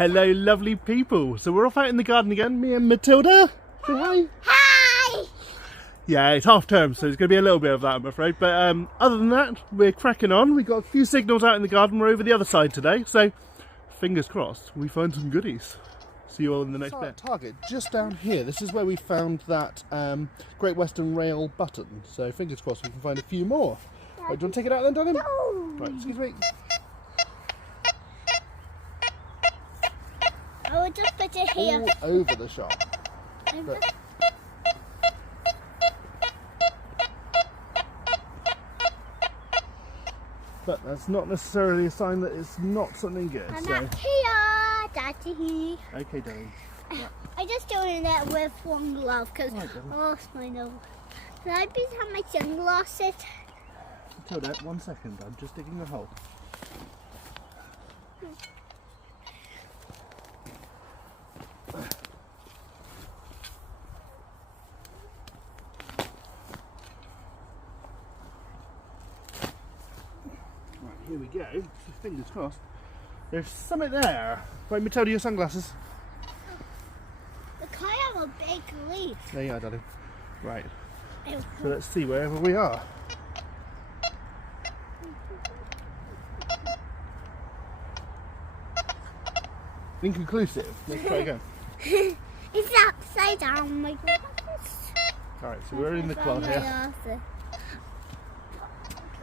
Hello, lovely people. So we're off out in the garden again, me and Matilda. Say hi. Hi! Yeah, it's half term, so there's going to be a little bit of that, I'm afraid. But other than that, we're cracking on. We've got a few signals out in the garden. We're over the other side today, so fingers crossed we find some goodies. See you all in the next bit. Target just down here. This is where we found that Great Western Rail button. So fingers crossed we can find a few more. Right, do you want to take it out then, darling? No. Right, excuse me. I will just put it here. All over the shop. But that's not necessarily a sign that it's not something good. I'm So. not here, Daddy. Okay, darling. Right. I'm just doing that with one glove because Right, I lost my nose. Can I please have my sunglasses? Matilda, 1 second. I'm just digging a hole. Here we go. So fingers crossed. There's something there. Right, Matilda, your sunglasses. Look, I have a big leaf. There you are, darling. Right. Ew. So let's see wherever we are. Inconclusive. Let's try again. It's upside down, my glasses. Alright, so we're in the closet here.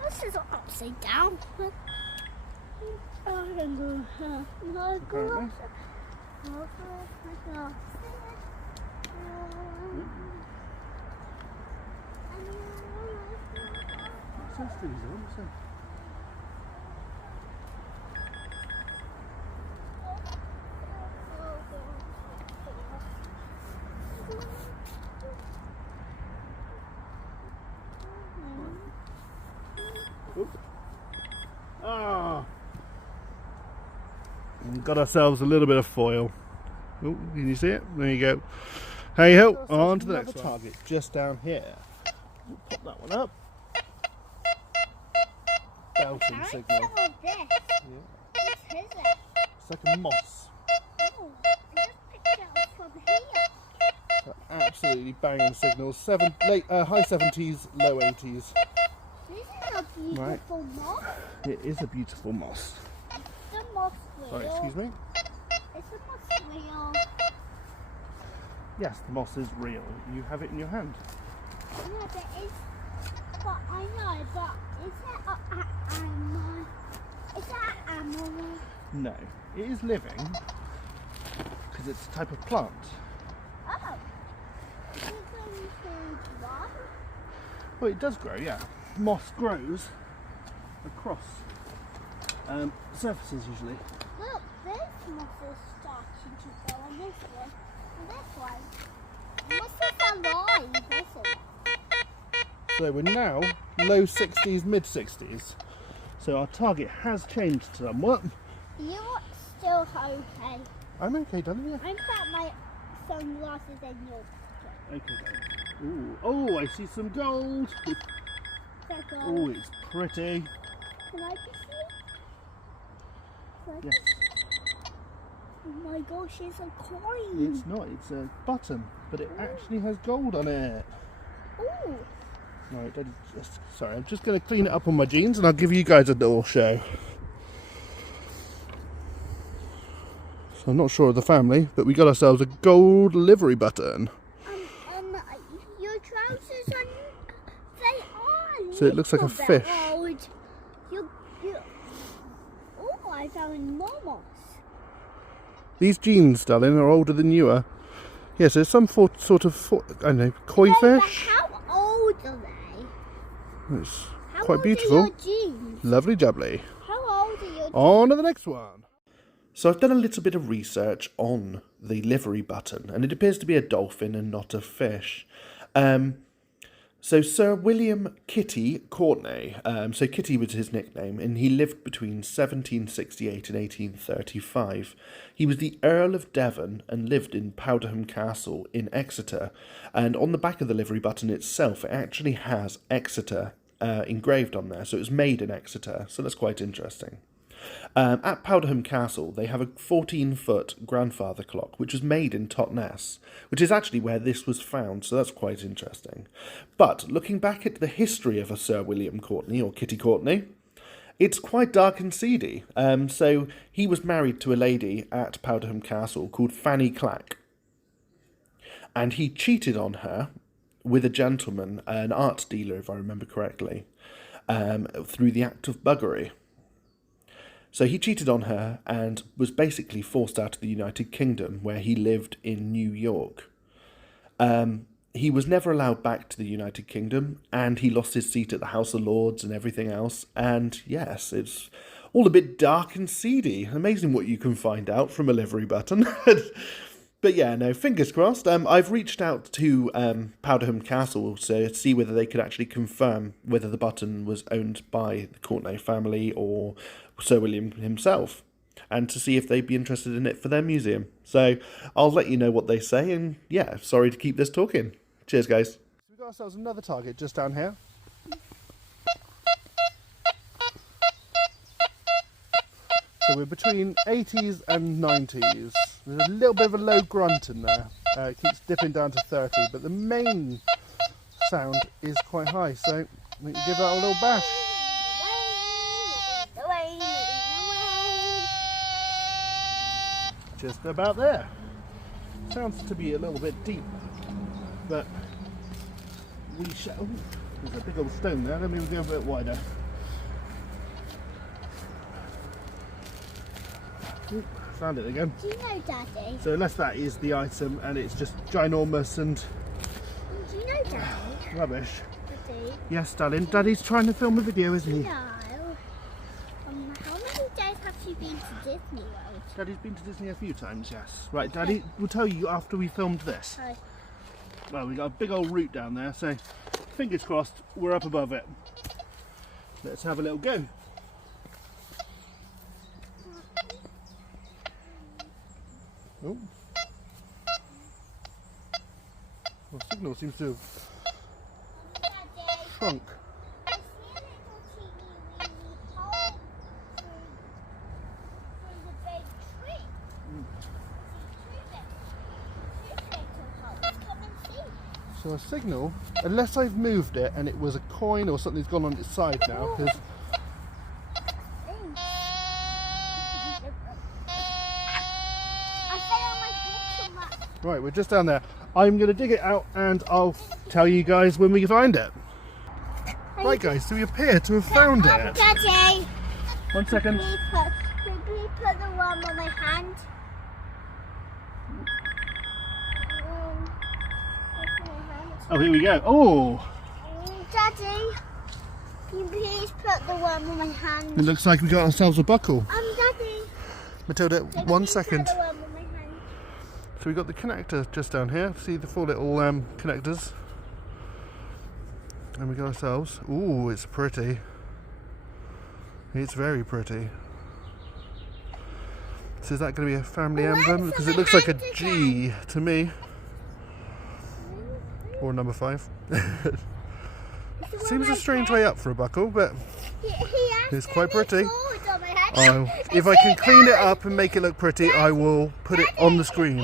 This is upside down. Apparently. What's this thing on? What's that? Ah! We've got ourselves a little bit of foil. Oh, can you see it? There you go. Hey ho, on to the next target just down here. We'll pop that one up. Belting signal. Some of this. Yeah. What is it? It's like a moss. Oh, I just picked it up from here. So absolutely banging signals. High 70s, low 80s. This is a beautiful moss. It is a beautiful moss. It's a moss wheel. Sorry, excuse me. It's a moss wheel. Yes, the moss is real. You have it in your hand. Yeah, but it's. But I know, but is it an animal? Is it an animal? No, it is living because it's a type of plant. Oh. Is it going to grow? Well, it does grow, yeah. Moss grows across surfaces usually. Look, this moss is starting to grow on this one. And this one. Moss is alive, isn't it? So we're now low 60s, mid 60s. So our target has changed somewhat. You are still okay. I'm okay, darling. Yeah. I put my sunglasses in your pocket. Okay, darling. Ooh, oh, I see some gold. Oh, it's pretty. Can I just see it? Yes. Oh my gosh, it's a coin. It's not. It's a button, but it actually has gold on it. Ooh. Right, sorry, I'm just going to clean it up on my jeans and I'll give you guys a little show. So I'm not sure of the family, but we got ourselves a gold livery button. Your trousers are, they are. So it looks like a fish. Old. Oh, I found more moss. These jeans, darling, are older than you are. Yes, there's some sort of, I don't know, koi fish. How old are they? It's How quite old beautiful. Are your jeans? Lovely jubbly. How old are your jeans? On to the next one. So I've done a little bit of research on the livery button, and it appears to be a dolphin and not a fish. So Sir William Kitty Courtenay, so Kitty was his nickname, and he lived between 1768 and 1835. He was the Earl of Devon and lived in Powderham Castle in Exeter. And on the back of the livery button itself, it actually has Exeter engraved on there. So it was made in Exeter. So that's quite interesting. At Powderham Castle, they have a 14-foot grandfather clock, which was made in Totnes, which is actually where this was found, so that's quite interesting. But looking back at the history of a Sir William Courtenay, or Kitty Courtenay, it's quite dark and seedy. So he was married to a lady at Powderham Castle called Fanny Clack, and he cheated on her with a gentleman, an art dealer, if I remember correctly, through the act of buggery. So he cheated on her and was basically forced out of the United Kingdom, where he lived in New York. He was never allowed back to the United Kingdom, and he lost his seat at the House of Lords and everything else. And yes, it's all a bit dark and seedy. Amazing what you can find out from a livery button. But yeah, no, fingers crossed. I've reached out to Powderham Castle to see whether they could actually confirm whether the button was owned by the Courtenay family or Sir William himself, and to see if they'd be interested in it for their museum. So I'll let you know what they say, and yeah, sorry to keep this talking. Cheers, guys. So we've got ourselves another target just down here. So we're between 80s and 90s. There's a little bit of a low grunt in there. It keeps dipping down to 30, but the main sound is quite high, so we can give that a little bash. Just about there. Sounds to be a little bit deep, but we shall. There's a big old stone there. Let me go a bit wider. Ooh, found it again. Do you know, Daddy? So unless that is the item and it's just ginormous and Do you know, Daddy? rubbish. Daddy? Yes, darling. Daddy's trying to film a video, isn't he? No. How many days have you been to Disney World? Daddy's been to Disney a few times, yes. Right, Daddy, we'll tell you after we filmed this. Oh. Well, we got a big old route down there, so fingers crossed we're up above it. Let's have a little go. Oh. Well, signal seems to have Daddy, shrunk. I see a little teeny weeny hole through the big tree. See, two little holes. Come and see. So a signal, unless I've moved it and it was a coin or something's gone on its side now, because right, we're just down there. I'm going to dig it out and I'll tell you guys when we find it. Right guys, so we appear to have found it. Daddy! 1 second. Can you put the worm on my hand? Oh, here we go. Oh! Daddy, can you please put the worm on my hand? It looks like we got ourselves a buckle. Daddy. Matilda, Can 1 you second. Put the worm on my hand? So we've got the connector just down here. See the 4 little connectors. And we got ourselves. Ooh, it's pretty. It's very pretty. So is that going to be a family emblem? Because it looks like a G to me. Or number 5. Seems a strange way up for a buckle, but it's quite pretty. Oh, if I can clean it up and make it look pretty, I will put it on the screen.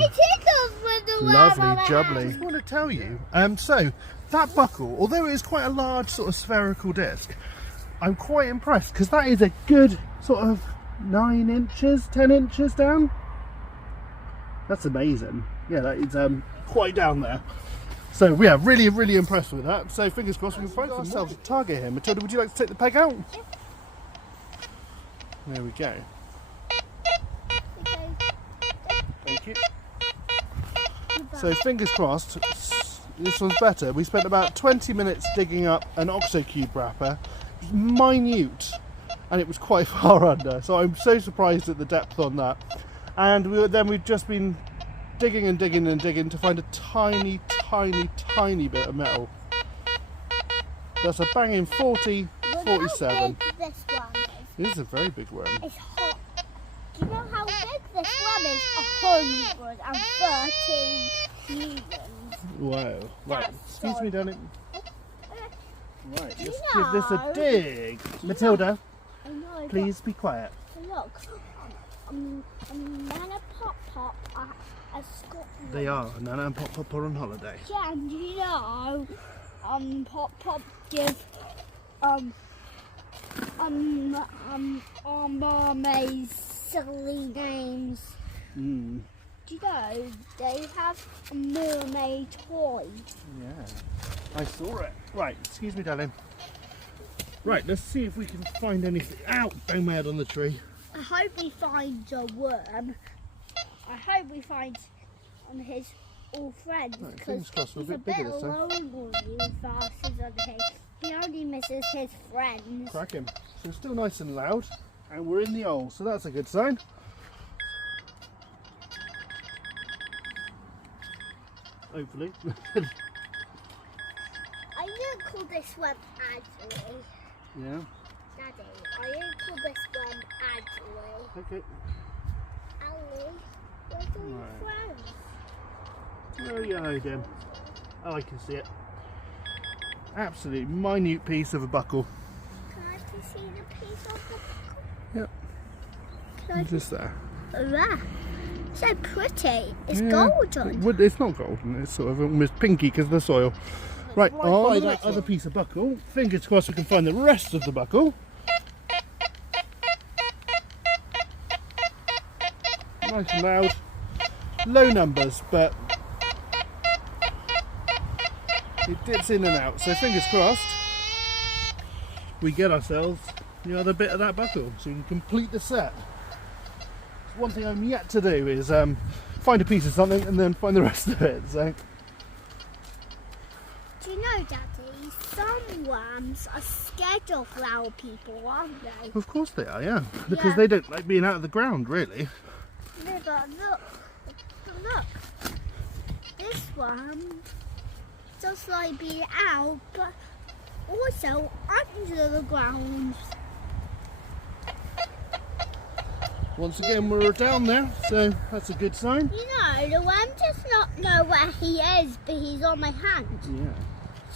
Lovely jubbly. I just want to tell you, so that buckle, although it is quite a large sort of spherical disc, I'm quite impressed because that is a good sort of 9 inches, 10 inches down. That's amazing. Yeah, that is quite down there. So yeah, really, really impressed with that. So fingers crossed we can find ourselves a target here. Matilda, would you like to take the peg out? There we go. Thank you. So fingers crossed, this one's better. We spent about 20 minutes digging up an OxoCube wrapper. It was minute, and it was quite far under. So I'm so surprised at the depth on that. And we've just been digging and digging and digging to find a tiny, tiny, tiny bit of metal. That's a banging 40, 47. How big this one is? This is a very big worm. It's hot. Do you know how big this worm is? 113 humans. Wow. Right, excuse me, darling. Right, let's No. give this a dig. Matilda, I know, please be quiet. but look. Nana Pop are Scotland. They are. Nana and Pop Pop are on holiday. Yeah, and you know, Pop give our mermaids silly names. Mm. Do you know they have a mermaid toy? Yeah, I saw it. Right, excuse me, darling. Right, let's see if we can find anything. Ow! Bang my head on the tree. I hope we find a worm. I hope we find his all friends, Right, because fingers crossed we're a he's a bit bigger bit this time. lonely with verses on him. He only misses his friends. Crack him. So it's still nice and loud, and we're in the hole, so that's a good sign. Hopefully. I didn't call this one Adley. Yeah. Daddy, I didn't call this one Adley. Okay. Adley, where's all your Right. friends? Where are you hiding? Oh, I can see it. Absolutely minute piece of a buckle. Can I just see the piece of the buckle? Yep. Can I Just there. There. So pretty. It's Yeah. golden. It's not golden. It's sort of almost pinky because of the soil. Right, on that other piece of buckle. Fingers crossed we can find the rest of the buckle. Nice and loud. Low numbers, but it dips in and out. So fingers crossed we get ourselves the other bit of that buckle so we can complete the set. One thing I'm yet to do is find a piece of something and then find the rest of it. So. Do you know, Daddy, some worms are scared of loud people, aren't they? Of course they are, yeah. Because Yeah. they don't like being out of the ground, really. No, but look. This worm does like being out, but also under the ground. Once again, we're down there, so that's a good sign. You know, the worm does not know where he is, but he's on my hand.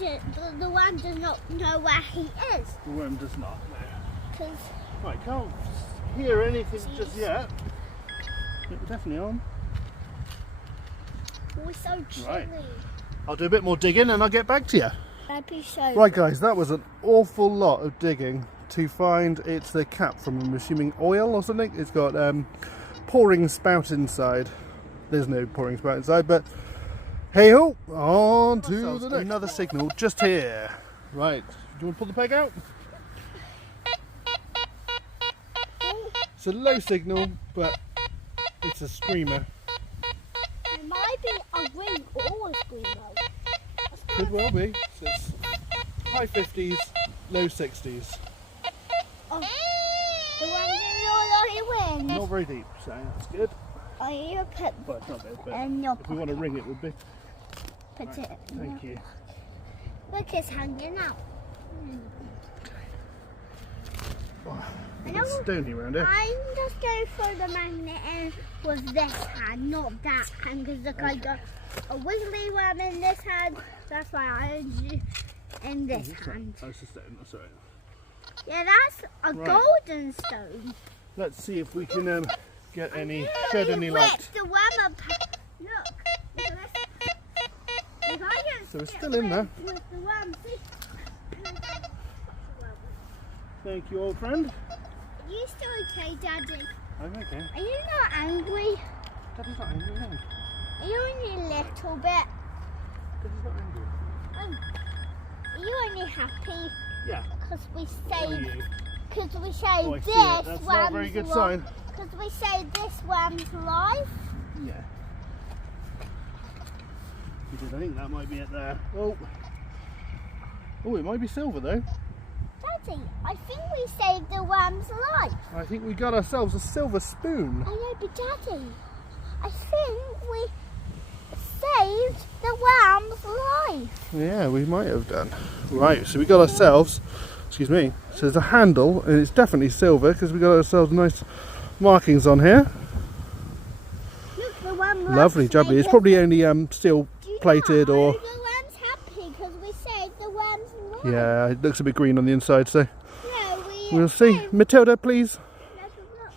Yeah, So the worm does not know where he is. the worm does not. Because Right, can't hear anything just yet. But we're definitely on. we're so chilly. Right. I'll do a bit more digging and I'll get back to you. I'd be so Right, guys, that was an awful lot of digging to find. It's the cap from, I'm assuming, oil or something. It's got pouring spout inside. There's no pouring spout inside, but hey ho, on to the next. Another signal just here. Right, do you want to pull the peg out? It's a low signal, but it's a screamer. It might be a ring or a screamer. Could well be. So it's high 50s, low 60s. Oh, the one in your wind. Not very deep, so that's good. Are you put But it's not bad, but in your if we want to ring it, would be. put it? Thank you. Look, it's hanging out. Oh, I a know. bit stony around here. I'm just going to throw the magnet in with this hand, not that hand, because look, I got a wiggly worm in this hand. That's why I do in this hand. Oh, it's a stone, that's all right. Yeah, that's a Right. golden stone. Let's see if we can get any, You shed any ripped light. the worm up. Look at this. If I get So it's hit still in there. with the worm, see? Thank you, old friend. Are you still okay, Daddy? I'm okay. Are you not angry? Daddy's not angry, no. Are you only a little bit? Daddy's not angry. Are you only happy Yeah. because we How are saved? you? Because we Oh, saved I see it. this That's not a very good sign. Because we saved this worm's life. Yeah. Because I think that might be it there. Oh. Oh, it might be silver though. Daddy, I think we saved the worm's life. I think we got ourselves a silver spoon. I know, but Daddy, I think we saved the worm's life. Yeah, we might have done. Right, so we got ourselves, excuse me, so there's a handle and it's definitely silver because we got ourselves nice markings on here. Look, the worm loves Lovely, jubbly. It's probably only steel plated or... The worm's happy because we saved the worm's life. Yeah, it looks a bit green on the inside, so No, we'll see. Matilda, please. Look,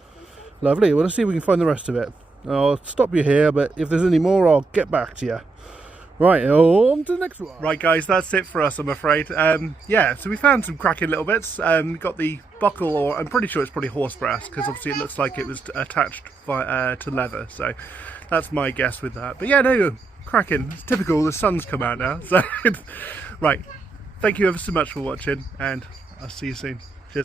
Lovely. Well, let's see if we can find the rest of it. I'll stop you here, but if there's any more, I'll get back to you. Right, on to the next one. Right, guys, that's it for us, I'm afraid. Yeah, so we found some cracking little bits. We got the buckle, or I'm pretty sure it's probably horse brass, because obviously it looks like it was attached to leather. So that's my guess with that. But yeah, no, cracking. It's typical. The sun's come out now. So right, thank you ever so much for watching, and I'll see you soon.